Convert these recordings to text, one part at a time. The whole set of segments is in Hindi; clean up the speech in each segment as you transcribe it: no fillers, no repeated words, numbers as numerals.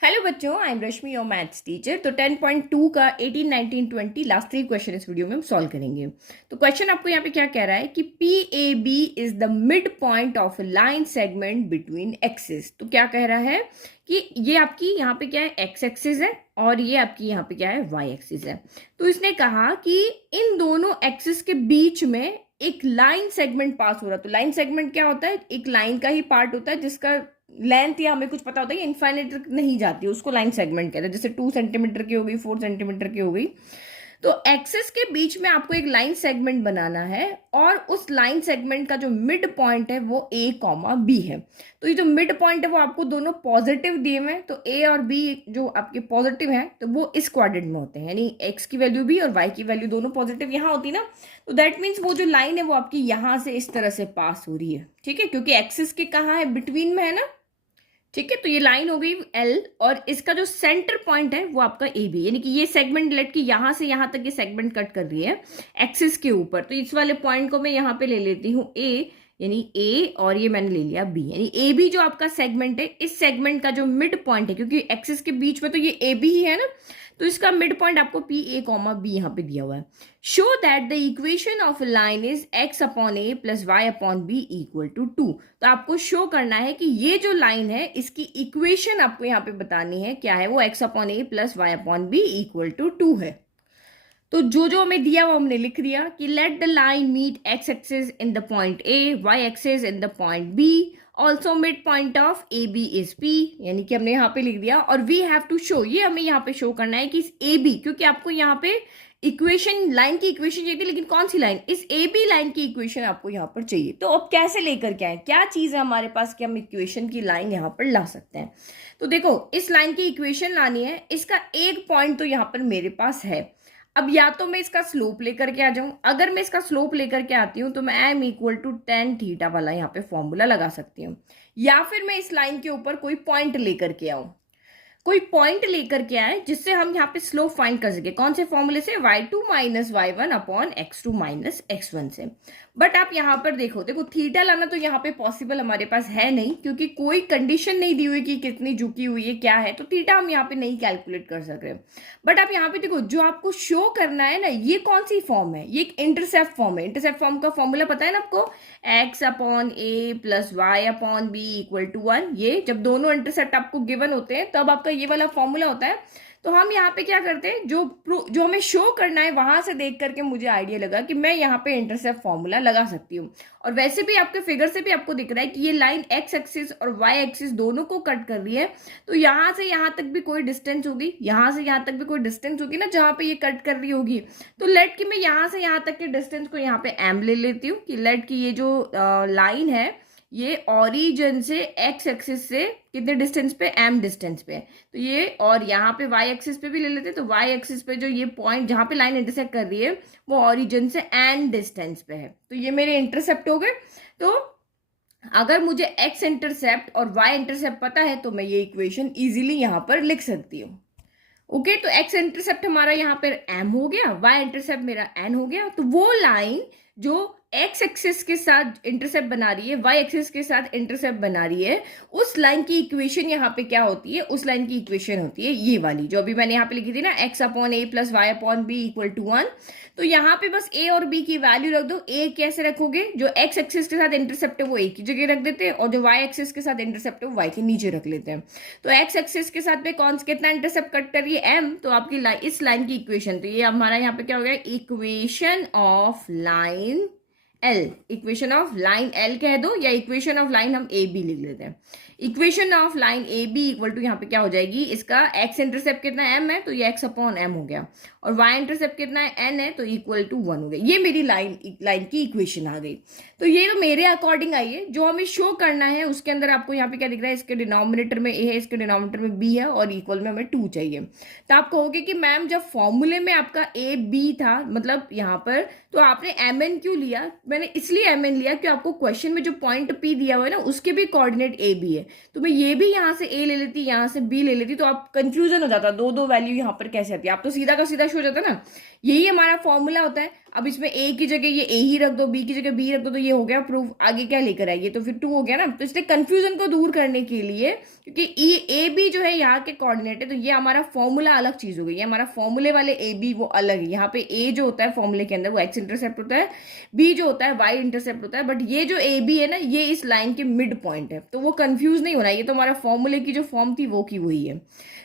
हेलो बच्चों, I am Rashmi your maths teacher. तो 10.2 का 18, 19, 20 लास्ट 3 क्वेश्चन इस वीडियो में हम सॉल्व करेंगे। तो क्वेश्चन आपको यहाँ पे क्या कह रहा है कि P A B is the midpoint of line segment between axis. तो क्या कह रहा है कि ये आपकी यहाँ पे क्या है, एक्स एक्सिस है और ये आपकी यहाँ पे क्या है, वाई एक्सिस है। तो इसने कहा कि इन दोनों एक्सिस के बीच में एक लाइन सेगमेंट पास हो रहा। तो लाइन सेगमेंट क्या होता है, एक लाइन का ही पार्ट होता है जिसका लेंथ या हमें कुछ पता होता है, इनफाइनाइट नहीं जाती, उसको लाइन सेगमेंट कहते हैं। जैसे 2 सेंटीमीटर की हो गई, 4 सेंटीमीटर की हो गई। तो एक्सिस के बीच में आपको एक लाइन सेगमेंट बनाना है और उस लाइन सेगमेंट का जो मिड पॉइंट है वो ए कॉमा बी है। तो ये जो मिड पॉइंट है वो आपको दोनों पॉजिटिव दिए हुए हैं। तो ए और बी जो आपके पॉजिटिव हैं तो वो इस क्वाड्रेंट में होते हैं, यानी एक्स की वैल्यू भी और वाई की वैल्यू दोनों पॉजिटिव यहाँ होती ना। तो दैट मीन्स वो जो लाइन है वो आपकी यहाँ से इस तरह से पास हो रही है, ठीक है, क्योंकि एक्सिस के कहाँ है, बिटवीन में है ना, ठीक है। तो ये लाइन हो गई एल और इसका जो सेंटर पॉइंट है वो आपका ए बी, यानी कि ये सेगमेंट लेट की यहां से यहां तक ये सेगमेंट कट कर रही है एक्सिस के ऊपर। तो इस वाले पॉइंट को मैं यहां पे ले लेती हूँ ए, यानी ए, और ये मैंने ले लिया बी, यानी ए बी जो आपका सेगमेंट है, इस सेगमेंट का जो मिड पॉइंट है, क्योंकि एक्सिस के बीच में तो ये ए बी ही है ना, तो इसका मिड पॉइंट आपको पी ए कॉमा बी यहाँ पे दिया हुआ है। Show that the equation of line is x upon a plus y upon b equal to 2। तो आपको शो करना है कि ये जो लाइन है इसकी इक्वेशन आपको यहाँ पे बतानी है, क्या है वो, x upon a plus y upon b equal to 2 है। तो जो जो हमें दिया वो हमने लिख दिया कि let the line meet x axis in the point A, y axis in the point B, also midpoint of A B is P, यानी कि हमने यहाँ पे लिख दिया। और वी हैव टू शो, ये हमें यहाँ पे शो करना है कि इस ए बी, क्योंकि आपको यहाँ पे इक्वेशन, लाइन की इक्वेशन चाहिए थी, लेकिन कौन सी लाइन, इस ए बी लाइन की इक्वेशन आपको यहाँ पर चाहिए। तो अब कैसे लेकर के आए, क्या चीज है हमारे पास कि हम इक्वेशन की लाइन यहाँ पर ला सकते हैं। तो देखो, इस लाइन की इक्वेशन लानी है, इसका एक पॉइंट तो यहाँ पर मेरे पास है। अब या तो मैं इसका स्लोप लेकर के आ जाऊं, अगर मैं इसका स्लोप लेकर के आती हूं तो मैं m equal to tan theta वाला यहाँ पे फॉर्मूला लगा सकती हूँ, या फिर मैं इस लाइन के ऊपर कोई पॉइंट लेकर के आऊं, कोई पॉइंट लेकर के आए जिससे हम यहाँ पे स्लोप फाइंड कर सके। कौन से फॉर्मूले से, y2 minus y1 upon x2 minus x1 से। बट आप यहाँ पर देखो थीटा लाना तो यहाँ पे पॉसिबल हमारे पास है नहीं, क्योंकि कोई कंडीशन नहीं दी हुई कि कितनी झुकी हुई है, क्या है, तो थीटा हम यहाँ पे नहीं कैलकुलेट कर सक रहे। बट आप यहाँ पे देखो, जो आपको शो करना है ना, ये कौन सी फॉर्म है, ये एक इंटरसेप्ट फॉर्म है। इंटरसेप्ट फॉर्म का फॉर्मूला पता है ना आपको, x upon a plus y upon b equal to 1। ये जब दोनों इंटरसेप्ट आपको गिवन होते हैं तब आपका ये वाला फॉर्मूला होता है। तो हम यहाँ पे क्या करते हैं, जो हमें शो करना है वहां से देख करके मुझे आइडिया लगा कि मैं यहाँ पे इंटरसेप्ट फॉर्मूला लगा सकती हूँ। और वैसे भी आपके फिगर से भी आपको दिख रहा है कि ये लाइन एक्स एक्सिस और वाई एक्सिस दोनों को कट कर रही है। तो यहाँ से यहाँ तक भी कोई डिस्टेंस होगी, यहाँ से यहाँ तक भी कोई डिस्टेंस होगी ना जहाँ पे ये कट कर रही होगी। तो लेट कि मैं यहाँ से यहाँ तक के डिस्टेंस को यहाँ पे एम ले लेती हूँ कि लेट की ये जो लाइन है ये ओरिजिन से एक्स एक्सिस से कितने डिस्टेंस पे, एम डिस्टेंस पे। तो ये, और यहाँ पे वाई एक्सिस पे भी ले लेते हैं, तो वाई एक्सिस पे जो ये पॉइंट जहाँ पे लाइन इंटरसेक्ट कर रही है वो ओरिजिन से एन डिस्टेंस पे है। तो ये मेरे इंटरसेप्ट हो गए। तो अगर मुझे एक्स इंटरसेप्ट और वाई इंटरसेप्ट पता है तो मैं ये इक्वेशन इजीली यहाँ पर लिख सकती हूँ। ओके, तो एक्स इंटरसेप्ट हमारा यहाँ पर एम हो गया, वाई इंटरसेप्ट मेरा एन हो गया। तो वो लाइन जो एक्स एक्सिस के साथ इंटरसेप्ट बना रही है, वाई एक्सिस के साथ इंटरसेप्ट बना रही है, उस लाइन की इक्वेशन यहाँ पे क्या होती है, उस लाइन की इक्वेशन होती है ये वाली जो अभी मैंने यहाँ पे लिखी थी ना, x upon a plus y upon b equal to 1। तो यहाँ पे बस ए और बी की वैल्यू रख दो। ए कैसे रखोगे, जो एक्स एक्सिस के साथ इंटरसेप्ट है वो ए की जगह रख देते हैं, और जो वाई एक्सिस के साथ इंटरसेप्ट है वो वाई के नीचे रख लेते हैं। तो एक्स एक्सिस के साथ में कौन कितना इंटरसेप्ट कट कर रही है, एम, तो आपकी इस लाइन की इक्वेशन, तो ये हमारा यहाँ पे क्या हो गया, equation of line L, equation of line L कह दो, या इक्वेशन ऑफ लाइन हम ए बी लिख लेते हैं। Equation of line A B equal to यहाँ पे क्या हो जाएगी, इसका एक्स इंटरसेप्ट कितना एम है तो ये एक्स अपॉन एम हो गया, और वाई इंटरसेप्ट कितना है एन है तो इक्वल टू 1 हो गया। ये मेरी लाइन की इक्वेशन आ गई। तो ये तो मेरे अकॉर्डिंग आई है। जो हमें शो करना है उसके अंदर आपको यहाँ पे क्या दिख रहा है, इसके डिनोमिनेटर में ए है, इसके डिनोमिनेटर में बी है, और इक्वल में हमें 2 चाहिए। तो आप कहोगे कि मैम जब फॉर्मूले में आपका ए बी था, मतलब यहाँ पर, तो आपने एम एन क्यों लिया। मैंने इसलिए एम एन लिया कि आपको क्वेश्चन में जो पॉइंट पी दिया हुआ है ना उसके भी कोऑर्डिनेट ए बी है, तो मैं ये भी यहाँ से ए ले लेती, यहाँ से बी ले लेती, तो आप कंफ्यूजन हो जाता, दो दो वैल्यू यहाँ पर कैसे आती है, आप तो सीधा का सीधा शो हो जाता ना। यही हमारा फॉर्मूला होता है। अब इसमें ए की जगह ये ए ही रख दो, बी की जगह बी रख दो, तो ये हो गया प्रूफ। आगे क्या लेकर आइए, तो फिर 2 हो गया ना। तो इसलिए कंफ्यूजन को दूर करने के लिए, क्योंकि ए बी जो है यहाँ के कोऑर्डिनेट है, तो ये हमारा फॉर्मूला अलग चीज हो गई, ये हमारा फॉर्मूले वाले ए बी वो अलग है। यहाँ पे ए जो होता है फॉर्मूले के अंदर वो एक्स इंटरसेप्ट होता है, बी जो होता है वाई इंटरसेप्ट होता है, बट ये जो ए बी है ना ये इस लाइन के मिड पॉइंट है, तो वो कंफ्यूज नहीं होना, ये तो हमारा फॉर्मूले की जो फॉर्म थी वो की वही है।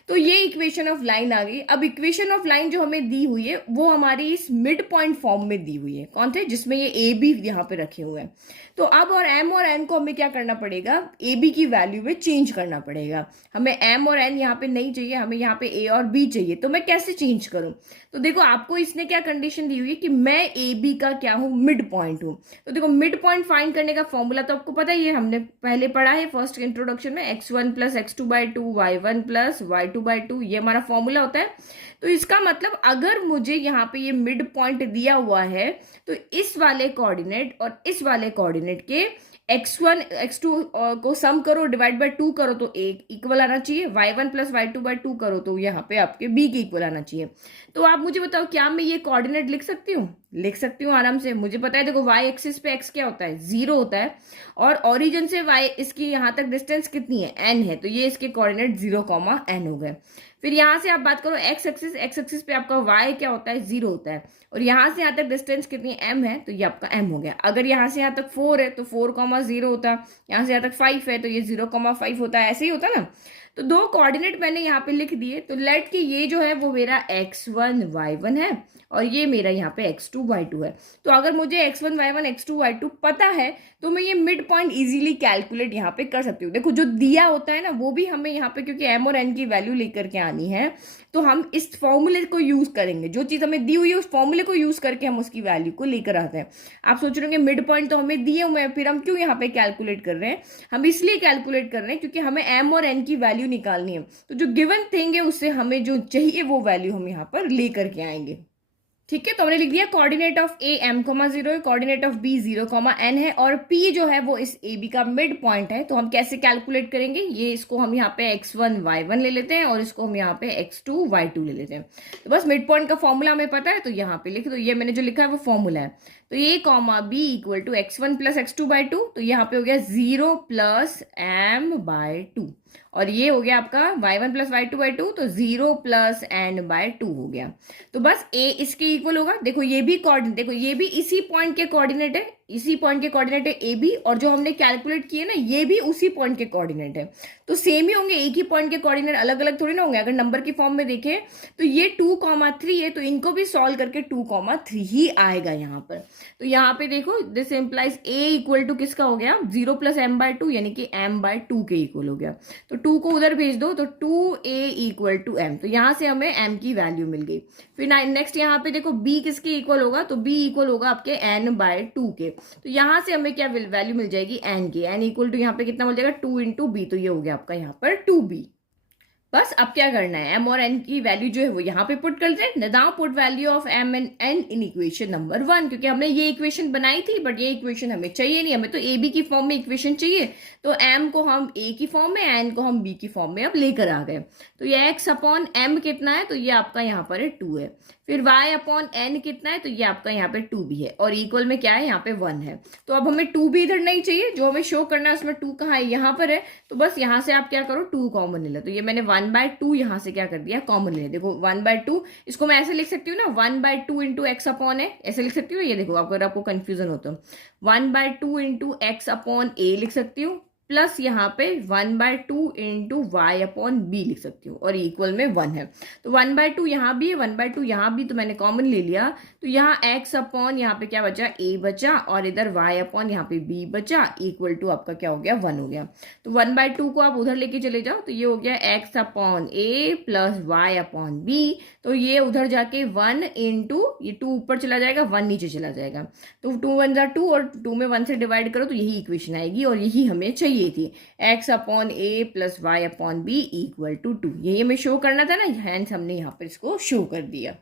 तो ये इक्वेशन ऑफ लाइन आ गई। अब इक्वेशन ऑफ लाइन जो हमें दी हुई है वो हमारी इस मिड पॉइंट फॉर्म में दी हुई है, कौन थे, जिसमें ये ए बी यहाँ पे रखे हुए हैं। तो अब और एम और एन को हमें क्या करना पड़ेगा, ए बी की वैल्यू में चेंज करना पड़ेगा। हमें एम और एन यहाँ पे नहीं चाहिए, हमें यहाँ पे ए और बी चाहिए। तो मैं कैसे चेंज करूं, तो देखो आपको इसने क्या कंडीशन दी हुई है कि मैं ए बी का क्या हूं, मिड पॉइंट हूं। तो देखो मिड पॉइंट फाइंड करने का फॉर्मूला तो आपको पता ही है, हमने पहले पढ़ा है फर्स्ट इंट्रोडक्शन में, x1 plus x2/2 y1 plus y2/2, ये हमारा फॉर्मूला होता है। तो इसका मतलब अगर मुझे यहाँ पे ये मिड पॉइंट दिया हुआ है, तो इस वाले कोऑर्डिनेट और इस वाले कोऑर्डिनेट के x1 x2 को सम करो, डिवाइड बाय 2 करो तो एक इक्वल आना चाहिए, y1 प्लस y2/2 करो तो यहाँ पे आपके b के इक्वल आना चाहिए। तो आप मुझे बताओ क्या मैं ये कोऑर्डिनेट लिख सकती हूँ, लिख सकती हूँ आराम से। मुझे पता है देखो y एक्सिस पे x क्या होता है, 0 होता है, और ओरिजिन से y इसकी यहाँ तक डिस्टेंस कितनी है, n है, तो ये इसके कोऑर्डिनेट 0,n हो गए। फिर यहाँ से आप बात करो x एक्सिस पे आपका y क्या होता है, 0 होता है, और यहाँ से यहाँ तक डिस्टेंस कितनी m है, तो ये आपका m हो गया। अगर यहाँ से यहाँ तक 4 है तो 4,0 होता, यहाँ से यहाँ तक 5 है तो ये 0,5 होता है, ऐसे ही होता ना। तो दो कोऑर्डिनेट मैंने यहाँ पे लिख दिए, तो लेट कि ये जो है वो मेरा x1 y1 है और ये मेरा यहाँ पे x2 y2 है। तो अगर मुझे x1 y1 x2 y2 पता है तो मैं ये मिड पॉइंट इजीली कैलकुलेट यहाँ पे कर सकती हूँ। देखो जो दिया होता है ना वो भी हमें यहाँ पे, क्योंकि m और n की वैल्यू लेकर के आनी है, तो हम इस फॉर्मूले को यूज करेंगे। जो चीज हमें दी हुई है उस फॉर्मूले को यूज करके हम उसकी वैल्यू को लेकर आते हैं। आप सोच रहे होंगे मिड पॉइंट तो हमें दिए हुए हैं, फिर हम क्यों यहाँ पे कैलकुलेट कर रहे हैं। हम इसलिए कैलकुलेट कर रहे हैं क्योंकि हमें m और n की वैल्यू निकालनी है। तो जो गिवन थिंग है उससे हमें जो चाहिए वो वैल्यू हम यहाँ पर लेकर के आएंगे। ठीक है, तो हमने लिख दिया कोऑर्डिनेट ऑफ ए m,0 है, कोऑर्डिनेट ऑफ बी 0,n है, और p जो है वो इस ए बी का मिड पॉइंट है। तो हम कैसे कैलकुलेट करेंगे, ये इसको हम यहाँ पे x1 y1 ले लेते हैं और इसको हम यहाँ पे x2 y2 ले लेते हैं। तो बस मिड पॉइंट का फॉर्मूला हमें पता है तो यहाँ पे लिख दो, ये मैंने जो लिखा है वो फॉर्मूला है। तो ये comma b equal to x1 plus x2/2, तो यहाँ पे हो गया 0 प्लस m/2, और ये हो गया आपका y1 प्लस y2/2, तो 0 प्लस n/2 हो गया। तो बस a इसके इक्वल होगा। देखो ये भी कोऑर्डिनेट, देखो ये भी इसी पॉइंट के कोऑर्डिनेट है, इसी पॉइंट के कोऑर्डिनेट है ए बी, और जो हमने कैलकुलेट किए ना ये भी उसी पॉइंट के कोऑर्डिनेट है, तो सेम ही होंगे। एक ही पॉइंट के कोऑर्डिनेट अलग अलग थोड़ी ना होंगे। अगर नंबर की फॉर्म में देखें तो ये 2,3 है, तो इनको भी सॉल्व करके 2,3 ही आएगा यहाँ पर। तो यहाँ पे देखो this implies a equal to किसका हो गया, 0 प्लस m/2, यानी कि m/2 के इक्वल हो गया। तो 2 को उधर भेज दो तो 2a इक्वल टू m, तो यहाँ से हमें m की वैल्यू मिल गई। फिर नेक्स्ट यहाँ पे देखो b किसके इक्वल होगा, तो b इक्वल होगा आपके n/2 के। तो यहाँ से हमें क्या वैल्यू मिल जाएगी, n की। n इक्वल टू यहाँ पे कितना मिल जाएगा, 2 इंटू बी, तो ये हो गया आपका यहाँ पर 2b। बस अब क्या करना है, m और n की वैल्यू जो है वो यहाँ पे पुट करते हैं। Now put value of m and n in equation number 1, क्योंकि हमने ये इक्वेशन बनाई थी बट ये इक्वेशन हमें चाहिए नहीं, हमें तो ए बी की फॉर्म में इक्वेशन चाहिए। तो m को हम a की फॉर्म में, n को हम b की फॉर्म में अब लेकर आ गए। तो ये x अपॉन m कितना है, तो ये आपका यहाँ पर है 2 है। फिर y अपॉन n कितना है, तो ये आपका यहाँ पे 2 भी है, और इक्वल में क्या है, यहाँ पे 1 है। तो अब हमें 2 भी इधर नहीं चाहिए, जो हमें शो करना है उसमें 2 कहाँ है, यहाँ पर है। तो बस यहाँ से आप क्या करो, 2 कॉमन ले लो। तो ये मैंने 1/2 यहाँ से क्या कर दिया, कॉमन ले। देखो 1/2 इसको मैं ऐसे लिख सकती हूँ ना, 1/2 इंटू एक्स अपॉन है, ऐसे लिख सकती हूँ। ये देखो अगर आपको कंफ्यूजन हो तो 1/2 इंटू एक्स अपॉन ए लिख सकती हूँ, प्लस यहाँ पे 1/2 इंटू वाई अपॉन बी लिख सकती हूँ, और इक्वल में 1 है। तो 1/2 यहाँ भी है, 1/2 यहाँ भी, तो मैंने कॉमन ले लिया। तो यहाँ x अपॉन यहाँ पे क्या बचा, a बचा, और इधर y अपॉन यहाँ पे b बचा, इक्वल टू आपका क्या हो गया, 1 हो गया। तो 1/2 को आप उधर लेके चले जाओ, तो ये हो गया x upon a plus y upon b। तो ये उधर जाके 1 इंटू ये 2 ऊपर चला जाएगा, 1 नीचे चला जाएगा। तो 2 1 जा 2, और 2 में 1 से डिवाइड करो तो यही इक्वेशन आएगी, और यही हमें चाहिए थी, x upon a plus y upon b equal to 2। यही हमें शो करना था ना, हैंस हमने यहाँ पर इसको शो कर दिया।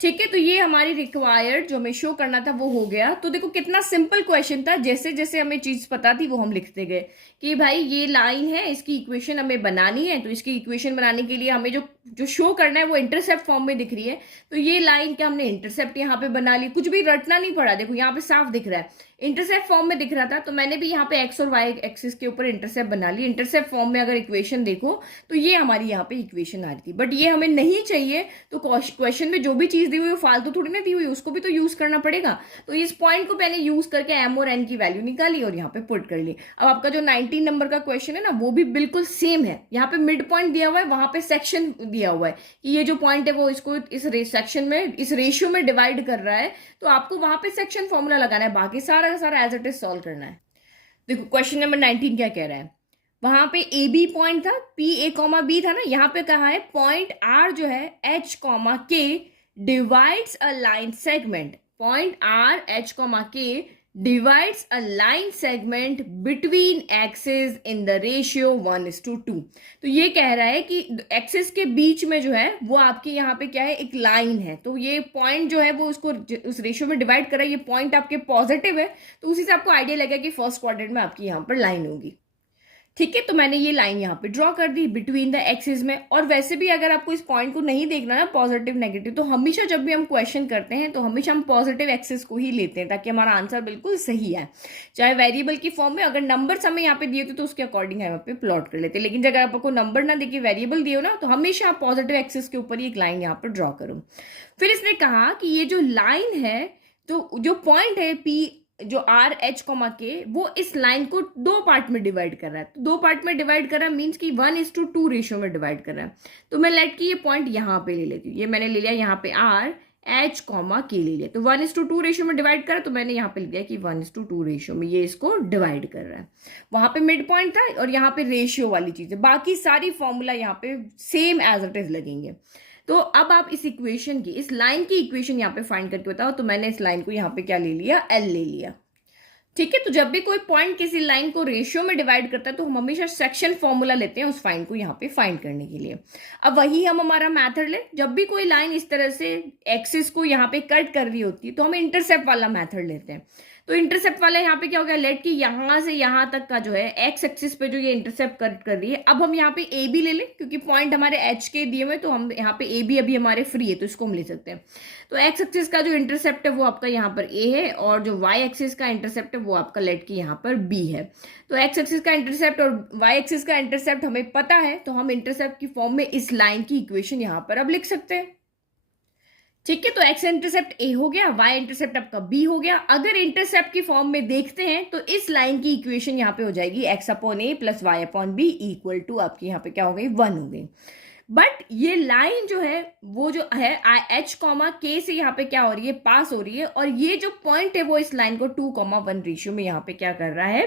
ठीक है, तो ये हमारी रिक्वायर्ड जो हमें शो करना था वो हो गया। तो देखो कितना सिंपल क्वेश्चन था, जैसे जैसे हमें चीज पता थी वो हम लिखते गए कि भाई ये लाइन है, इसकी इक्वेशन हमें बनानी है, तो इसकी इक्वेशन बनाने के लिए हमें जो जो शो करना है वो इंटरसेप्ट फॉर्म में दिख रही है। तो ये लाइन क्या हमने इंटरसेप्ट यहाँ पे बना ली, कुछ भी रटना नहीं पड़ा, देखो यहाँ पे साफ दिख रहा है इंटरसेप्ट फॉर्म में दिख रहा था, तो मैंने भी यहाँ पे एक्स और वाई एक्सिस के ऊपर इंटरसेप्ट बना ली। इंटरसेप्ट फॉर्म में अगर इक्वेशन देखो तो ये हमारी यहाँ पे इक्वेशन आ रही थी, बट ये हमें नहीं चाहिए। तो क्वेश्चन में जो भी चीज दी हुई फालतू थोड़ी ना दी हुई, उसको भी तो यूज करना पड़ेगा। तो इस पॉइंट को पहले यूज करके एम और एन की वैल्यू निकाली और यहाँ पे पुट कर ली। अब आपका जो 19 नंबर का क्वेश्चन है ना वो भी बिल्कुल सेम है। यहाँ पे मिड पॉइंट दिया हुआ है, वहां पे सेक्शन दिया हुआ है कि ये जो पॉइंट है वो इसको इस सेक्शन में, इस रेशियो में डिवाइड कर रहा है। तो आपको वहां पे सेक्शन फॉर्मूला लगाना है, बाकी सारा का सारा एज इट इज सॉल्व करना है। देखो क्वेश्चन नंबर 19 क्या कह रहा है, वहां पे ए बी पॉइंट था, पी ए कॉमा बी था ना, यहाँ पे कहा है पॉइंट आर जो है H comma K divides a line segment, point R H comma K divides a line segment between axis in the ratio 1:2। तो ये कह रहा है कि एक्सिस के बीच में जो है वो आपके यहाँ पे क्या है, एक लाइन है। तो ये पॉइंट जो है वो उसको उस रेशियो में डिवाइड कर रहा है, ये पॉइंट आपके पॉजिटिव है, तो उसी से आपको आइडिया लगा कि फर्स्ट क्वाड्रेंट में आपकी यहाँ पर लाइन होगी। ठीक है, तो मैंने ये लाइन यहाँ पे ड्रॉ कर दी बिटवीन द एक्सिस में। और वैसे भी अगर आपको इस पॉइंट को नहीं देखना ना पॉजिटिव नेगेटिव, तो हमेशा जब भी हम क्वेश्चन करते हैं तो हमेशा हम पॉजिटिव एक्सिस को ही लेते हैं ताकि हमारा आंसर बिल्कुल सही है। चाहे वेरिएबल की फॉर्म में, अगर नंबर्स हमें यहाँ पे दिए थे तो उसके अकॉर्डिंग हम यहाँ पे प्लॉट कर लेते हैं, लेकिन अगर आपको नंबर ना देखिए वेरिएबल दिए हो ना, तो हमेशा आप पॉजिटिव एक्सिस के ऊपर ही एक लाइन यहाँ पर ड्रॉ करो। फिर इसने कहा कि ये जो लाइन है, तो जो पॉइंट है पी जो आर एच कॉमा के, वो इस लाइन को दो पार्ट में डिवाइड कर रहा है। तो दो पार्ट में डिवाइड कर रहा है मीन्स कि 1:2 रेशियो में डिवाइड कर रहा है। तो मैं लेट की ये पॉइंट यहाँ पे ले लेती हूँ, ये मैंने ले लिया यहाँ पे आर एच कॉमा के ले लिया, तो 1:2 रेशियो में डिवाइड करा, तो मैंने यहाँ पे लिया कि 1:2 रेशियो में ये इसको डिवाइड कर रहा है। वहां पे मिड पॉइंट था और यहाँ पे रेशियो वाली चीज है, बाकी सारी फॉर्मूला यहाँ पे सेम एज इट इज लगेंगे। तो अब आप इस इक्वेशन की, इस लाइन की इक्वेशन यहाँ पे फाइंड करके बताओ। तो मैंने इस लाइन को यहाँ पे क्या ले लिया, एल ले लिया। ठीक है, तो जब भी कोई पॉइंट किसी लाइन को रेशियो में डिवाइड करता है तो हम हमेशा सेक्शन फॉर्मूला लेते हैं उस फाइंड को यहाँ पे फाइंड करने के लिए। अब वही हम हमारा मेथड ले, जब भी कोई लाइन इस तरह से एक्सिस को यहाँ पे कट कर रही होती है तो हम इंटरसेप्ट वाला मेथड लेते हैं। तो इंटरसेप्ट वाला यहाँ पे क्या हो गया, लेट की यहां से यहां तक का जो है एक्स एक्सिस पे जो ये इंटरसेप्ट कट कर रही है। अब हम यहाँ पे ए बी ले लें, क्योंकि पॉइंट हमारे एच के दिए हुए, तो हम यहाँ पे ए बी अभी हमारे फ्री है तो इसको हम ले सकते हैं। तो एक्स एक्सिस का जो इंटरसेप्ट है वो आपका यहाँ पर ए है, और जो वाई एक्सिस का इंटरसेप्ट है वो आपका लेट की यहाँ पर बी है। तो एक्स एक्सिस का इंटरसेप्ट और वाई एक्सिस का इंटरसेप्ट हमें पता है, तो हम इंटरसेप्ट की फॉर्म में इस लाइन की इक्वेशन यहाँ पर अब लिख सकते हैं। ठीक है, तो एक्स इंटरसेप्ट ए हो गया, वाई इंटरसेप्ट आपका बी हो गया। अगर इंटरसेप्ट की फॉर्म में देखते हैं तो इस लाइन की इक्वेशन यहाँ पे हो जाएगी x upon a plus y upon b equal to आपकी यहाँ पे क्या हो गई, 1 हो गई। बट ये लाइन जो है वो जो है एच कॉमा के से यहाँ पे क्या हो रही है, पास हो रही है, और ये जो पॉइंट है वो इस लाइन को 2:1 रेशियो में यहाँ पे क्या कर रहा है,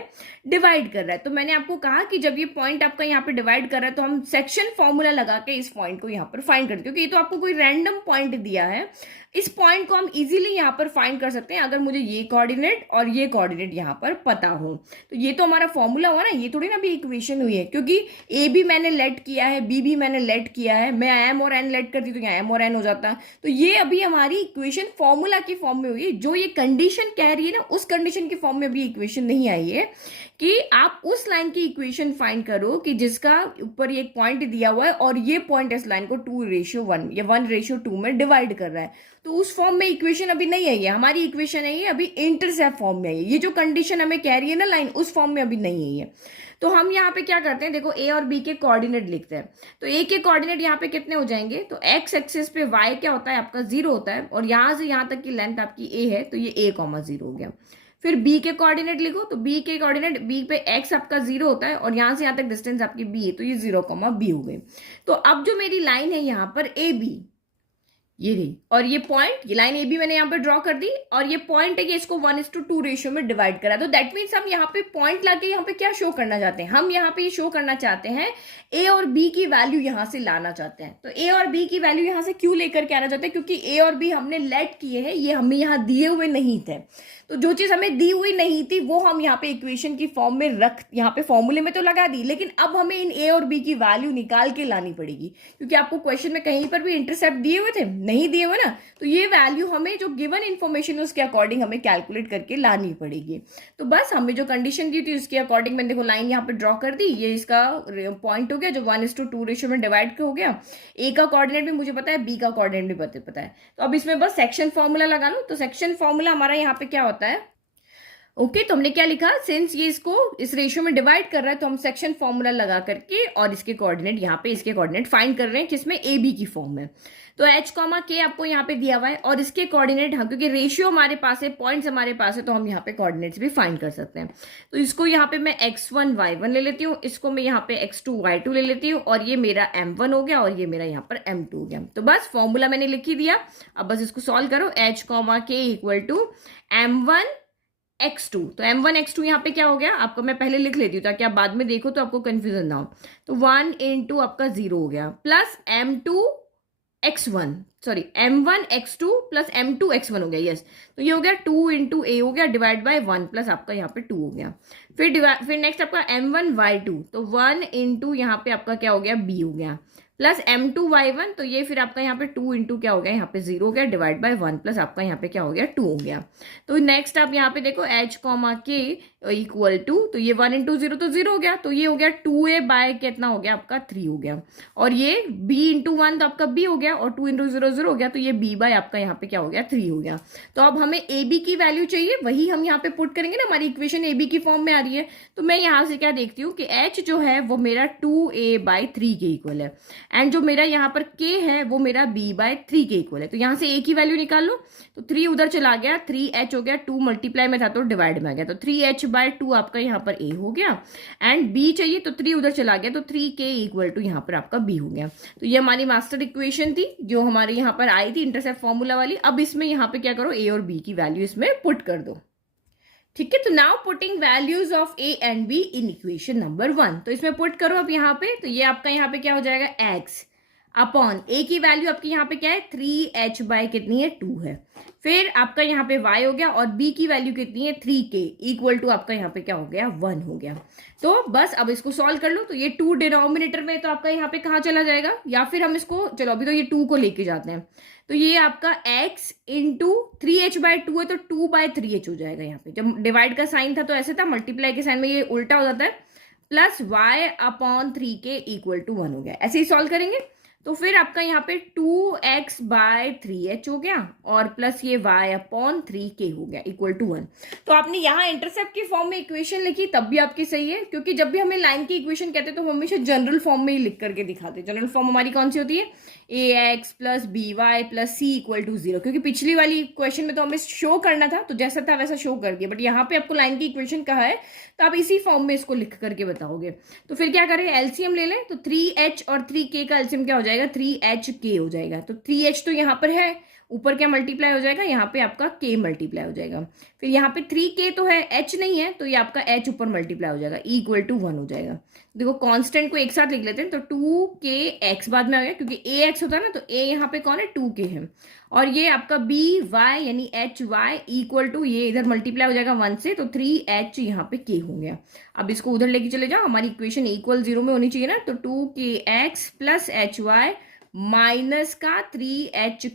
डिवाइड कर रहा है। तो मैंने आपको कहा कि जब ये पॉइंट आपका यहाँ पे डिवाइड कर रहा है तो हम सेक्शन फॉर्मूला लगा के इस पॉइंट को यहाँ पर फाइंड करते हैं, क्योंकि ये तो आपको कोई रैंडम पॉइंट दिया है। इस पॉइंट को हम इजीली यहाँ पर फाइंड कर सकते हैं अगर मुझे ये कोऑर्डिनेट और ये कोऑर्डिनेट यहाँ पर पता हो। तो ये तो हमारा फॉर्मूला हुआ ना, ये थोड़ी ना भी इक्वेशन हुई है, क्योंकि ए भी मैंने लेट किया है, बी भी मैंने लेट किया है, मैं एम और एन लेट करती तो यहाँ एम और एन हो जाता। तो ये अभी हमारी इक्वेशन फॉर्मूला की फॉर्म में हुई है। जो ये कंडीशन कह रही है ना, उस कंडीशन की फॉर्म में अभी इक्वेशन नहीं आई है कि आप उस लाइन की इक्वेशन फाइंड करो कि जिसका ऊपर ये एक पॉइंट दिया हुआ है और ये पॉइंट इस लाइन को 2:1 या 1:2 में डिवाइड कर रहा है। तो उस फॉर्म में इक्वेशन अभी नहीं आई है, हमारी इक्वेशन है ये अभी इंटरसेप्ट फॉर्म में आई है। ये जो कंडीशन हमें कह रही है ना लाइन, उस फॉर्म में अभी नहीं आई है। तो हम यहाँ पे क्या करते हैं, देखो ए और बी के कोऑर्डिनेट लिखते हैं। तो ए के कोऑर्डिनेट यहाँ पे कितने हो जाएंगे, तो एक्स एक्सिस पे वाई क्या होता है आपका 0 होता है, और यहाँ से यहाँ तक की लेंथ आपकी ए है, तो ये a,0 हो गया। फिर बी के कोऑर्डिनेट लिखो, तो बी के कोऑर्डिनेट बी पे एक्स आपका 0 होता है, और यहाँ से यहाँ तक डिस्टेंस आपकी बी है, तो ये 0,b हो गई। तो अब जो मेरी लाइन है यहाँ पर ए बी, ये रही, और ये पॉइंट, ये लाइन ए बी मैंने यहाँ पे ड्रॉ कर दी, और ये पॉइंट है कि इसको 1:2 रेशियो में डिवाइड करा। तो दैट मीन्स हम यहाँ पे पॉइंट लाके यहाँ पे क्या शो करना चाहते हैं, हम यहाँ पे शो करना चाहते हैं ए और बी की वैल्यू यहाँ से लाना चाहते हैं। तो ए और बी की वैल्यू यहाँ से क्यों लेकर के आना चाहते हैं, क्योंकि ए और बी हमने लेट किए हैं, ये हमें यहाँ दिए हुए नहीं थे। तो जो चीज हमें दी हुई नहीं थी वो हम यहाँ पे इक्वेशन की फॉर्म में यहाँ पे फॉर्मूले में तो लगा दी, लेकिन अब हमें इन ए और बी की वैल्यू निकाल के लानी पड़ेगी, क्योंकि आपको क्वेश्चन में कहीं पर भी इंटरसेप्ट दिए हुए थे नहीं दिए हुए ना, तो ये वैल्यू हमें जो गिवन इन्फॉर्मेशन है उसके अकॉर्डिंग हमें कैलकुलेट करके लानी पड़ेगी। तो बस हमें जो कंडीशन दी थी उसके अकॉर्डिंग मैंने देखो लाइन यहाँ पे ड्रॉ कर दी, ये इसका पॉइंट हो गया जो 1:2 रेशियो में डिवाइड हो गया। ए का कोऑर्डिनेट भी मुझे पता है, बी का कोऑर्डिनेट भी पता है। तो अब इसमें बस सेक्शन फॉर्मूला लगा लो। तो सेक्शन फॉर्मूला हमारा यहाँ पे क्या होता है, ओके तो हमने क्या लिखा, सिंस ये इसको इस रेशियो में डिवाइड कर रहा है तो हम सेक्शन फॉर्मूला लगा करके और इसके कोऑर्डिनेट यहाँ पे इसके कोऑर्डिनेट फाइंड कर रहे हैं किसमें, ए बी की फॉर्म में। तो h कॉमा के आपको यहाँ पे दिया हुआ है और इसके कोऑर्डिनेट हम, क्योंकि रेशियो हमारे पास है, पॉइंट्स हमारे पास है, तो हम यहाँ पे कोऑर्डिनेट्स भी फाइंड कर सकते हैं। तो इसको यहाँ पे मैं x1 y1 ले लेती हूँ, इसको मैं यहाँ पे x2 y2 ले लेती हूँ, और ये मेरा m1 हो गया और ये मेरा यहाँ पर m2 हो गया। तो बस फॉर्मूला मैंने लिख ही दिया, अब बस इसको सॉल्व करो। h कॉमा के इक्वल टू m1 x2, तो m1 x2 यहाँ पे क्या हो गया आपका, मैं पहले लिख लेती हूँ ताकि आप बाद में देखो तो आपको कंफ्यूजन ना हो। तो 1 into आपका 0 हो गया plus m2 x1 sorry m1 x2 plus m2 x1 हो गया, यस। तो ये हो गया 2 into a हो गया डिवाइड बाय 1 प्लस आपका यहाँ पे 2 हो गया। फिर नेक्स्ट आपका m1 y2, तो 1 into यहाँ पे आपका क्या हो गया b हो गया प्लस m2 y1, तो ये फिर आपका यहाँ पे 2 into क्या हो गया यहाँ पे 0 हो गया डिवाइड बाय 1 प्लस आपका यहाँ पे क्या हो गया 2 हो गया। तो नेक्स्ट आप यहाँ पे देखो h कॉमा के इक्वल टू, तो ये 1 into 0 तो 0 हो गया, तो ये हो गया 2a बाय कितना हो गया आपका 3 हो गया, और ये b into 1 तो आपका b हो गया और 2 into 0 0 हो गया, तो ये b बाय आपका यहाँ पे क्या हो गया 3 हो गया। तो अब हमें ए बी की वैल्यू चाहिए, वही हम यहाँ पे पुट करेंगे ना, हमारी इक्वेशन ए बी की फॉर्म में आ रही है। तो मैं यहाँ से क्या देखती हूँ कि h जो है वो मेरा 2a बाय 3 के इक्वल है, एंड जो मेरा यहाँ पर k है वो मेरा b बाय 3 के इक्वल है। तो यहाँ से a की वैल्यू निकाल लो, तो 3 उधर चला गया, 3h हो गया, 2 मल्टीप्लाई में था तो डिवाइड में आ गया, तो 3h बाय 2 आपका यहाँ पर a हो गया, एंड b चाहिए तो 3 उधर चला गया, तो 3k इक्वल टू यहाँ पर आपका b हो गया। तो ये हमारी मास्टर इक्वेशन थी जो हमारे यहाँ पर आई थी इंटरसेप्ट फॉर्मूला वाली। अब इसमें यहाँ पे क्या करो, a और b की वैल्यू इसमें पुट कर दो, ठीक है। तो now putting values of A and be in equation number 1, तो इसमें पुट करो अब यहाँ पे, तो ये आपका यहाँ पे क्या हो जाएगा x अपॉन ए की वैल्यू आपकी यहाँ पे क्या है 3h बाय कितनी है 2 है, फिर आपका यहाँ पे y हो गया और b की वैल्यू कितनी है 3k इक्वल टू आपका यहाँ पे क्या हो गया 1 हो गया। तो बस अब इसको सॉल्व कर लो, तो ये 2 डिनोमिनेटर में तो आपका यहाँ पे कहाँ चला जाएगा, या फिर हम इसको चलो अभी तो ये 2 को लेके जाते हैं, तो ये आपका x इंटू 3h बाय 2 है तो 2 बाय 3h हो जाएगा। यहाँ पे जब डिवाइड का साइन था तो ऐसे था, मल्टीप्लाई के साइन में ये उल्टा हो जाता है, plus y upon 3k equal to 1 हो गया। ऐसे ही सॉल्व करेंगे तो फिर आपका यहाँ पे 2x बाय 3h हो गया और प्लस ये y अपॉन 3k हो गया इक्वल टू 1। तो आपने यहाँ इंटरसेप्ट की फॉर्म में इक्वेशन लिखी तब भी आपकी सही है, क्योंकि जब भी हमें लाइन की इक्वेशन कहते हैं तो हम हमेशा जनरल फॉर्म में ही लिख करके दिखाते हैं। जनरल फॉर्म हमारी कौन सी होती है, ax plus by plus c equal to 0, क्योंकि पिछली वाली क्वेश्चन में तो हमें शो करना था तो जैसा था वैसा शो कर दिया, बट यहाँ पे आपको लाइन की इक्वेशन कहा है तो आप इसी फॉर्म में इसको लिख करके बताओगे। तो फिर क्या करें, एलसीएम ले लें, तो 3h और 3k का एलसीएम क्या हो जाएगा 3hk हो जाएगा। तो 3h तो यहाँ पर है, ऊपर क्या मल्टीप्लाई हो जाएगा, यहाँ पे आपका k मल्टीप्लाई हो जाएगा, फिर यहाँ पे 3k तो है, h नहीं है तो ये आपका h ऊपर मल्टीप्लाई हो जाएगा इक्वल टू 1 हो जाएगा। देखो कांस्टेंट को एक साथ लिख लेते हैं, तो 2kx बाद में आ गया क्योंकि ax होता है ना, तो a यहाँ पे कौन है 2k है, और ये आपका by यानी hy इक्वल टू ये इधर मल्टीप्लाई हो जाएगा 1 से, तो 3h यहाँ पे k हो गया। अब इसको उधर लेके चले जाओ, हमारी इक्वेशन इक्वल 0 में होनी चाहिए ना, तो 2kx प्लस hy माइनस का 3h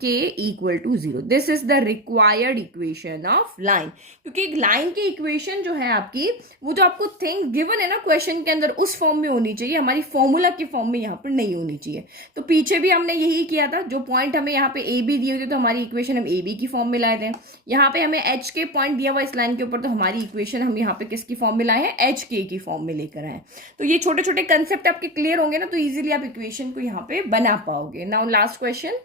k equal to 0, this is the required equation of line. क्योंकि एक लाइन की इक्वेशन जो है आपकी, वो जो आपको थिंग गिवन है ना क्वेश्चन के अंदर उस फॉर्म में होनी चाहिए, हमारी फॉर्मूला के फॉर्म में यहाँ पर नहीं होनी चाहिए। तो पीछे भी हमने यही किया था, जो पॉइंट हमें यहाँ पे ए बी दिए थे तो हमारी इक्वेशन हम ए बी की फॉर्म में लाए थे, यहाँ पे हमें एच के पॉइंट दिया हुआ इस लाइन के ऊपर, तो हमारी इक्वेशन हम यहाँ पे किसकी फॉर्म में लाए हैं, एच के की फॉर्म में लेकर आए। तो ये छोटे छोटे कंसेप्ट आपके क्लियर होंगे ना, तो इजिली आप इक्वेशन को यहाँ पे बना पाओगे। नाउ लास्ट क्वेश्चन,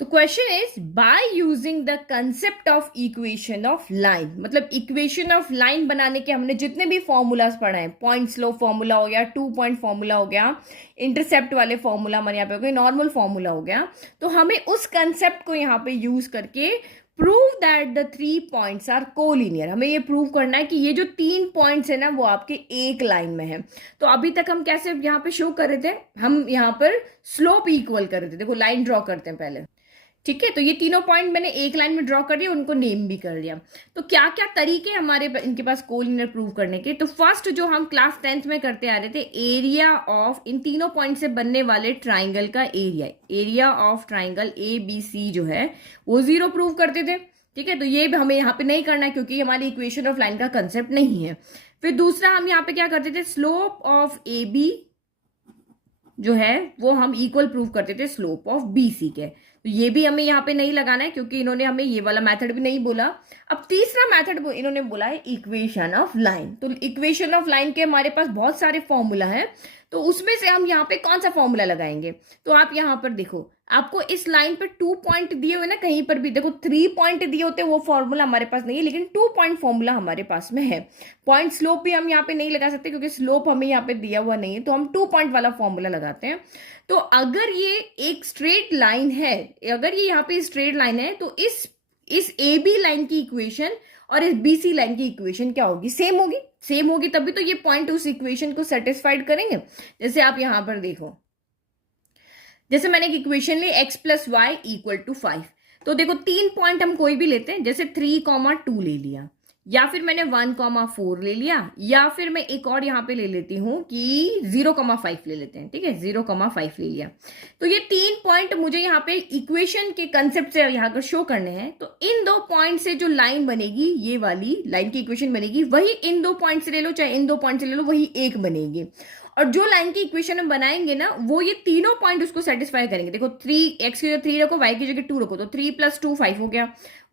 तो question is by using the concept of equation of line, मतलब इक्वेशन ऑफ लाइन बनाने के हमने जितने भी फॉर्मूलाज पढ़े हैं, पॉइंट स्लो फॉर्मूला हो गया, 2 पॉइंट फॉर्मूला हो गया, इंटरसेप्ट वाले फॉर्मूला हमारे यहाँ पे हो गए, नॉर्मल फॉर्मूला हो गया, तो हमें उस कंसेप्ट को यहाँ पे यूज करके prove that the 3 points are collinear, हमें ये प्रूव करना है कि ये जो 3 पॉइंट्स है ना वो आपके एक लाइन में है। तो अभी तक हम कैसे यहाँ पे शो कर रहे थे, हम यहाँ पर स्लोप इक्वल कर रहे थे। देखो लाइन ड्रॉ करते हैं पहले, ठीक है, तो ये तीनों पॉइंट मैंने एक लाइन में ड्रॉ कर दिया, उनको नेम भी कर दिया। तो क्या क्या तरीके हमारे इनके पास कोलिनियर प्रूव करने के। तो फर्स्ट जो हम क्लास 10th में करते आ रहे थे, एरिया ऑफ इन तीनों पॉइंट से बनने वाले ट्राइंगल का area of triangle A B C जो है वो 0 प्रूव करते थे। ठीक है, तो ये हमें यहाँ पे नहीं करना है क्योंकि हमारी इक्वेशन ऑफ लाइन का कंसेप्ट नहीं है। फिर दूसरा हम यहाँ पे क्या करते थे, स्लोप ऑफ ए बी जो है वो हम इक्वल प्रूव करते थे स्लोप ऑफ बी सी के। तो ये भी हमें यहाँ पे नहीं लगाना है क्योंकि इन्होंने हमें ये वाला मेथड भी नहीं बोला। अब तीसरा मेथड इन्होंने बोला है इक्वेशन ऑफ लाइन। तो इक्वेशन ऑफ लाइन के हमारे पास बहुत सारे फॉर्मूला है, तो उसमें से हम यहाँ पे कौन सा फॉर्मूला लगाएंगे। तो आप यहाँ पर देखो, आपको इस लाइन पर 2 पॉइंट दिए हुए ना, कहीं पर भी देखो 3 पॉइंट दिए होते, वो फॉर्मूला हमारे पास नहीं है, लेकिन 2 पॉइंट फॉर्मूला हमारे पास में है। पॉइंट स्लोप भी हम यहाँ पे नहीं लगा सकते क्योंकि स्लोप हमें यहाँ पे दिया हुआ नहीं है, तो हम 2 पॉइंट वाला फॉर्मूला लगाते हैं। तो अगर ये एक स्ट्रेट लाइन है, अगर ये यहाँ पे स्ट्रेट लाइन है, तो इस ए बी लाइन की इक्वेशन और इस बी सी लाइन की इक्वेशन क्या होगी, सेम होगी। सेम होगी तभी तो ये पॉइंट उस इक्वेशन को सेटिस्फाइड करेंगे। जैसे आप यहां पर देखो, जैसे मैंने एक इक्वेशन ली x plus y equal to 5, तो देखो 3 पॉइंट हम कोई भी लेते हैं, जैसे 3,2 ले लिया, या फिर मैंने 1,4 ले लिया, या फिर मैं एक और यहां पे ले लेती हूं कि 0,5 ले लेते हैं। ठीक है, 0,5 ले लिया। तो ये 3 पॉइंट मुझे यहाँ पे इक्वेशन के कंसेप्ट से यहाँ पर शो करने हैं। तो इन 2 पॉइंट से जो लाइन बनेगी, ये वाली लाइन की इक्वेशन बनेगी, वही इन 2 पॉइंट से ले लो, चाहे इन 2 पॉइंट से ले लो, वही एक बनेगी। और जो लाइन की इक्वेशन हम बनाएंगे ना, वो ये तीनों पॉइंट उसको सेटिस्फाई करेंगे। देखो 3x की जगह 3 रखो, y की जगह 2 रखो, तो 3 + 2 5 हो गया,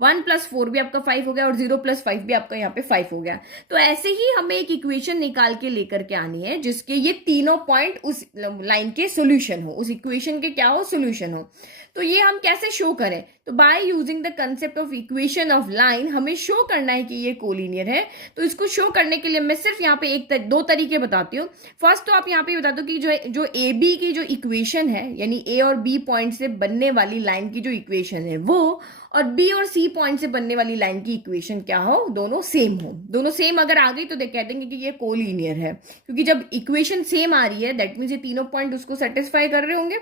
1 + 4 भी आपका 5 हो गया, और 0 + 5 भी आपका यहाँ पे 5 हो गया। तो ऐसे ही हमें एक इक्वेशन निकाल के लेकर के आनी है जिसके ये तीनों पॉइंट उस लाइन के सोल्यूशन हो, उस इक्वेशन के क्या हो, सोल्यूशन हो। तो ये हम कैसे शो करें, तो by using the concept of equation of line हमें शो करना है कि ये कोलिनियर है। तो इसको शो करने के लिए मैं सिर्फ यहाँ पे दो तरीके बताती हूँ। फर्स्ट तो आप यहाँ पे बता दो कि जो ए बी की जो इक्वेशन है, यानी ए और बी पॉइंट से बनने वाली लाइन की जो इक्वेशन है वो, और बी और सी पॉइंट से बनने वाली लाइन की इक्वेशन क्या हो, दोनों सेम हो। दोनों सेम अगर आ गई तो कह देंगे कि ये कोलिनियर है, क्योंकि जब इक्वेशन सेम आ रही है दैट मीन्स ये तीनों पॉइंट उसको सेटिस्फाई कर रहे होंगे।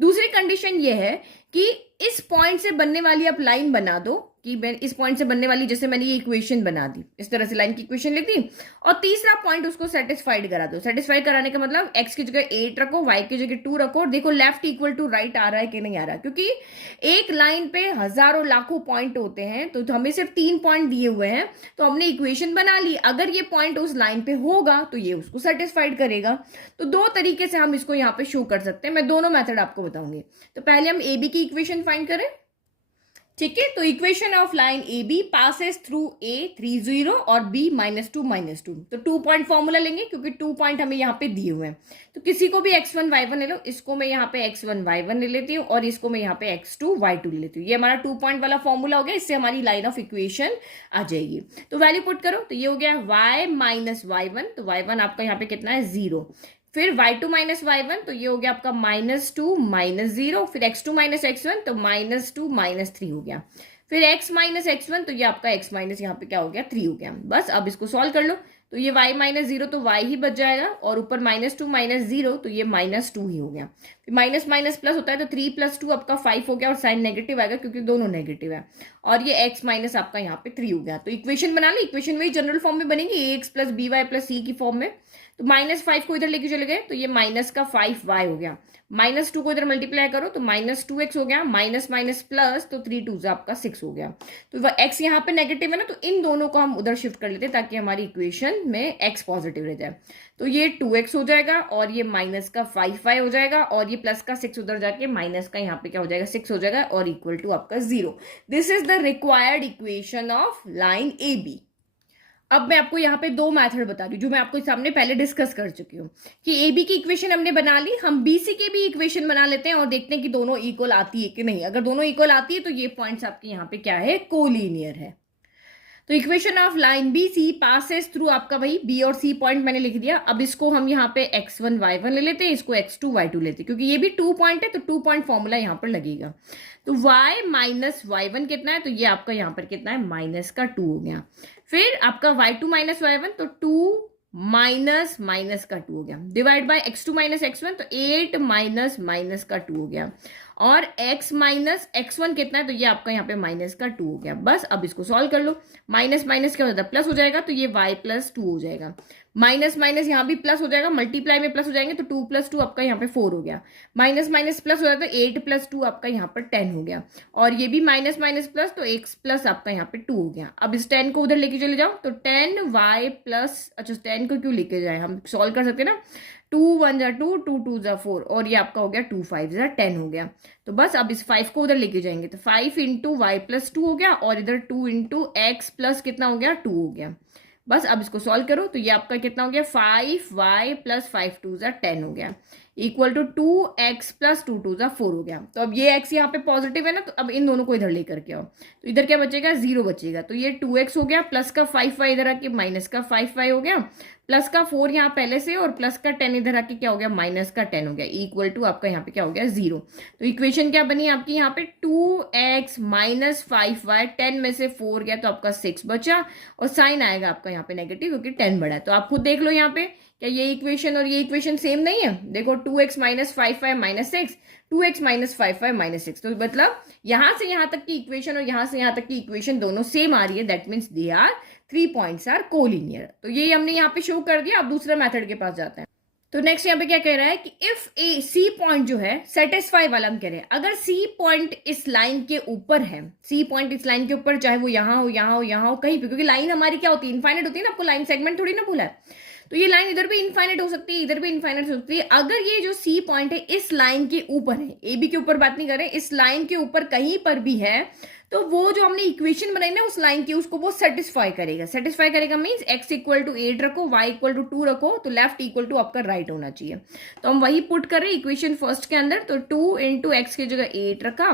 दूसरी कंडीशन ये है कि इस पॉइंट से बनने वाली आप लाइन बना दो, कि मैं इस पॉइंट से बनने वाली, जैसे मैंने ये इक्वेशन बना दी, इस तरह से लाइन की इक्वेशन लिख दी, और तीसरा पॉइंट उसको सेटिस्फाइड करा दो। सेटिस्फाई कराने का मतलब x की जगह 8 रखो, y की जगह 2 रखो, और देखो लेफ्ट इक्वल टू राइट आ रहा है कि नहीं आ रहा, क्योंकि एक लाइन पे हजारों लाखों पॉइंट होते हैं, तो हमें सिर्फ 3 पॉइंट दिए हुए हैं, तो हमने इक्वेशन बना ली। अगर ये पॉइंट उस लाइन पे होगा तो ये उसको सेटिस्फाइड करेगा। तो 2 तरीके से हम इसको यहाँ पे शो कर सकते हैं। मैं दोनों मेथड आपको बताऊंगी। तो पहले हम ए बी की इक्वेशन फाइंड करें। ठीक है, तो equation of line A B passes through A 3 0 और बी -2 तो 2 पॉइंट फॉर्मूला लेंगे क्योंकि 2 पॉइंट हमें यहाँ पे दिए हुए हैं। तो किसी को भी x1 y1 ले लो, इसको मैं यहाँ पे x1 y1 ले लेती हूँ, और इसको मैं यहाँ पे x2 y2 ले लेती हूँ। ये हमारा 2 पॉइंट वाला फॉर्मूला हो गया, इससे हमारी लाइन ऑफ इक्वेशन आ जाएगी। तो वैल्यू पुट करो, तो ये हो गया y - y1, तो y1 आपका यहाँ पे कितना है, 0। फिर y2 - y1, तो ये हो गया आपका -2 - 0। फिर x2 - x1, तो -2 - 3 हो गया। फिर x - x1, तो ये आपका x माइनस यहाँ पे क्या हो गया, 3 हो गया। बस अब इसको सॉल्व कर लो, तो ये y - 0 तो y ही बच जाएगा, और ऊपर -2 - 0 तो ये -2 ही हो गया। फिर माइनस माइनस प्लस होता है, तो 3 + 2 आपका 5 हो गया, और साइन नेगेटिव आएगा क्योंकि दोनों नेगेटिव है, और ये x माइनस आपका यहाँ पे 3 हो गया। तो इक्वेशन बना ली, इक्वेशन वही जनरल फॉर्म में बनेगी, ax + by + c की फॉर्म में। तो -5 को इधर लेके चले गए, तो ये -5y हो गया। -2 को इधर मल्टीप्लाई करो, तो -2x हो गया, माइनस माइनस प्लस, तो 3 2 आपका 6 हो गया। तो x यहाँ पे नेगेटिव है ना, तो इन दोनों को हम उधर शिफ्ट कर लेते हैं ताकि हमारी इक्वेशन में x पॉजिटिव रह जाए। तो ये 2x हो जाएगा, और ये -5y हो जाएगा, और ये प्लस का 6 उधर जाके माइनस का यहाँ पे क्या हो जाएगा, 6 हो जाएगा, और इक्वल टू आपका 0। This is the required equation of line A B. अब मैं आपको यहाँ पे 2 मेथड बता रही हूँ जो मैं आपको सामने पहले डिस्कस कर चुकी हूँ, कि ए बी की इक्वेशन हमने बना ली, हम बी सी की भी इक्वेशन बना लेते हैं और देखते हैं कि दोनों इक्वल आती है कि नहीं। अगर दोनों इक्वल आती है तो ये पॉइंट्स आपके यहाँ पे क्या है, कोलिनियर है। तो equation of line B C passes through आपका वही बी और सी पॉइंट मैंने लिख दिया। अब इसको हम यहाँ पे x1 y1 ले लेते हैं, इसको x2 y2 लेते हैं, क्योंकि ये भी 2 पॉइंट है, तो 2 पॉइंट फॉर्मूला यहाँ पर लगेगा। तो y - y1 कितना है, तो ये आपका यहाँ पर कितना है, -2 हो गया। फिर आपका y2 - y1, तो 2 -2 हो गया, डिवाइड बाय x2 - x1, तो 8 - -2 हो गया। और x माइनस x1 कितना है, तो ये आपका यहाँ पे माइनस का 2 हो गया। बस अब इसको सॉल्व कर लो। माइनस माइनस क्या हो जाता है, प्लस हो जाएगा, तो ये y प्लस 2 हो जाएगा। माइनस माइनस यहाँ भी प्लस हो जाएगा, मल्टीप्लाई में प्लस हो जाएंगे, तो 2 प्लस 2 आपका यहाँ पे 4 हो गया। माइनस माइनस प्लस हो जाता है, 8 प्लस 2 आपका यहाँ पर 10 हो गया। और ये भी माइनस माइनस प्लस, तो x प्लस आपका यहाँ पे 2 हो गया। अब इस 10 को उधर लेके चले जाओ, तो 10y प्लस, अच्छा 10 को क्यों लेके जाए, हम सॉल्व कर सकते हैं ना। 2 1 जा 2, 2 2 जा 4, और ये आपका हो गया 2 5 जा 10 हो गया। तो बस अब इस 5 को उधर लेके जाएंगे, तो 5 इंटू वाई प्लस 2 हो गया, और इधर 2 इंटू एक्स प्लस कितना हो गया, 2 हो गया। बस अब इसको सॉल्व करो, तो ये आपका कितना हो गया, 5y प्लस 5 2 जा 10 हो गया, इक्वल टू 2x प्लस 2 2 जा 4 हो गया। तो अब ये x यहाँ पे पॉजिटिव है ना, तो अब इन दोनों को इधर लेकर के आओ, तो इधर क्या बचेगा, 0 बचेगा। तो ये 2x हो गया, प्लस का 5y इधर आके माइनस का 5y हो गया, प्लस का 4 यहाँ पहले से, और प्लस का 10 इधर आके क्या हो गया, माइनस का 10 हो गया, इक्वल टू आपका यहाँ पे क्या हो गया, 0। तो इक्वेशन क्या बनी आपकी यहाँ पे, 2x माइनस 5y, 10 में से 4 गया तो आपका 6 बचा, और साइन आएगा आपका यहाँ पे नेगेटिव, क्योंकि 10 बड़ा है। तो आप खुद देख लो यहाँ पे, क्या ये इक्वेशन और ये इक्वेशन सेम नहीं है। देखो 2x minus 5y minus 6, 2x minus 5y minus 6, तो मतलब यहां से यहां तक की इक्वेशन और यहां से यहां तक की इक्वेशन दोनों सेम आ रही है, that means they are 3 points are collinear. तो ये हमने यहाँ पे शो कर दिया। अब दूसरा मेथड के पास जाते हैं। तो नेक्स्ट यहाँ पे क्या कह रहा है कि इफ ए सी पॉइंट जो है सेटिस्फाई वाला हम कह रहे हैं, अगर सी पॉइंट इस लाइन के ऊपर है, सी पॉइंट इस लाइन के ऊपर, चाहे वो यहाँ हो यहाँ हो यहाँ हो कहीं पे, क्योंकि लाइन हमारी क्या होती है, इनफाइनाइट होती है ना, आपको लाइन सेगमेंट थोड़ी ना भूला है। तो ये लाइन इधर भी इनफाइनाइट हो सकती है, इधर भी इनफाइनाइट हो सकती है। अगर ये जो सी पॉइंट है इस लाइन के ऊपर है, ए बी के ऊपर बात नहीं कर रहे, इस लाइन के ऊपर कहीं पर भी है, तो वो जो हमने इक्वेशन बनाई ना उस लाइन की, उसको वो सेटिस्फाई करेगा। सेटिस्फाई करेगा मींस x इक्वल टू 8 रखो, y इक्वल टू 2 रखो, तो लेफ्ट इक्वल टू आपका राइट होना चाहिए। तो हम वही पुट कर रहे हैं इक्वेशन फर्स्ट के अंदर। तो 2 इंटू एक्स की जगह 8 रखा,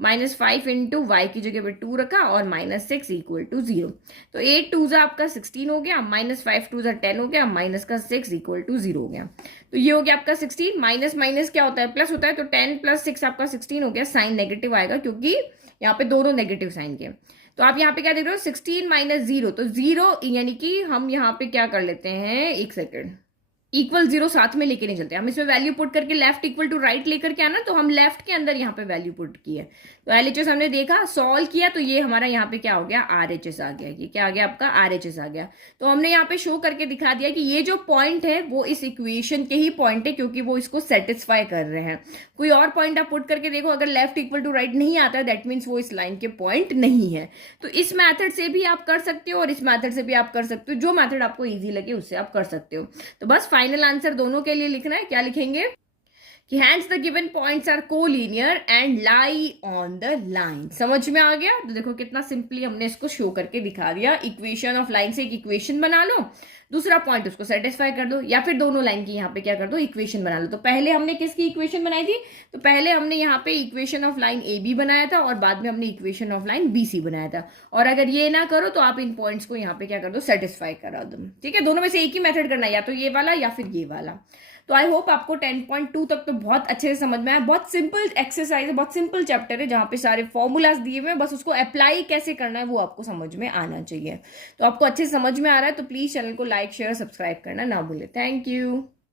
माइनस 5 इंटू वाई की जगह पे 2 रखा, और माइनस 6 इक्वल टू 0। तो 8 2 जा आपका 16 हो गया, माइनस 5 2 जा 10 हो गया, माइनस का 6 इक्वल टू 0 हो गया। तो ये हो गया आपका 16, माइनस माइनस क्या होता है, प्लस होता है, तो 10 प्लस 6 आपका 16 हो गया। साइन नेगेटिव आएगा क्योंकि यहाँ पे दोनों नेगेटिव साइन के। तो आप यहाँ पे क्या देख रहे हो, 16 माइनस 0, तो 0 यानी कि हम यहाँ पे क्या कर लेते हैं, एक सेकेंड, इक्वल 0 साथ में लेके नहीं चलते, हम इसमें वैल्यू पुट करके लेफ्ट इक्वल टू राइट लेकर के आना, तो हम लेफ्ट के अंदर यहाँ पे वैल्यू पुट की है। तो एलएचएस हमने देखा, सॉल्व किया, तो ये हमारा यहाँ पे क्या हो गया, आरएचएस आ गया। ये क्या आ गया आपका, आरएचएस आ गया। तो हमने यहाँ पे शो करके दिखा दिया कि ये जो पॉइंट है वो इस इक्वेशन के ही पॉइंट है, क्योंकि वो इसको सेटिस्फाई कर रहे हैं। कोई और पॉइंट आप पुट करके देखो, अगर लेफ्ट इक्वल टू राइट नहीं आता है, दैट मीन्स वो इस लाइन के पॉइंट नहीं है। तो इस मैथड से भी आप कर सकते हो और इस मैथड से भी आप कर सकते हो, जो मैथड आपको ईजी लगे उससे आप कर सकते हो। तो बस फाइनल आंसर दोनों के लिए लिखना है, क्या लिखेंगे कि hence the given points are collinear and lie on the line। समझ में आ गया। तो देखो कितना सिंपली हमने इसको शो करके दिखा दिया। इक्वेशन ऑफ लाइन से एक इक्वेशन बना लो, दूसरा पॉइंट उसको सेटिस्फाई कर दो, या फिर दोनों लाइन की यहाँ पे क्या कर दो, इक्वेशन बना लो। तो पहले हमने किसकी इक्वेशन बनाई थी, तो पहले हमने यहाँ पे equation of line A B बनाया था, और बाद में हमने equation of line B C बनाया था। और अगर ये ना करो तो आप इन पॉइंट्स को यहाँ पे क्या कर दो, सेटिस्फाई करा दो। ठीक है, दोनों में से एक ही मेथड करना है, या तो ये वाला या फिर ये वाला। तो आई होप आपको 10.2 तक तो बहुत अच्छे से समझ में आया। बहुत सिंपल एक्सरसाइज है, बहुत सिंपल चैप्टर है, जहाँ पे सारे फॉर्मूलाज दिए हुए हैं, बस उसको अप्लाई कैसे करना है वो आपको समझ में आना चाहिए। तो आपको अच्छे से समझ में आ रहा है तो प्लीज चैनल को लाइक शेयर सब्सक्राइब करना ना भूले। Thank you.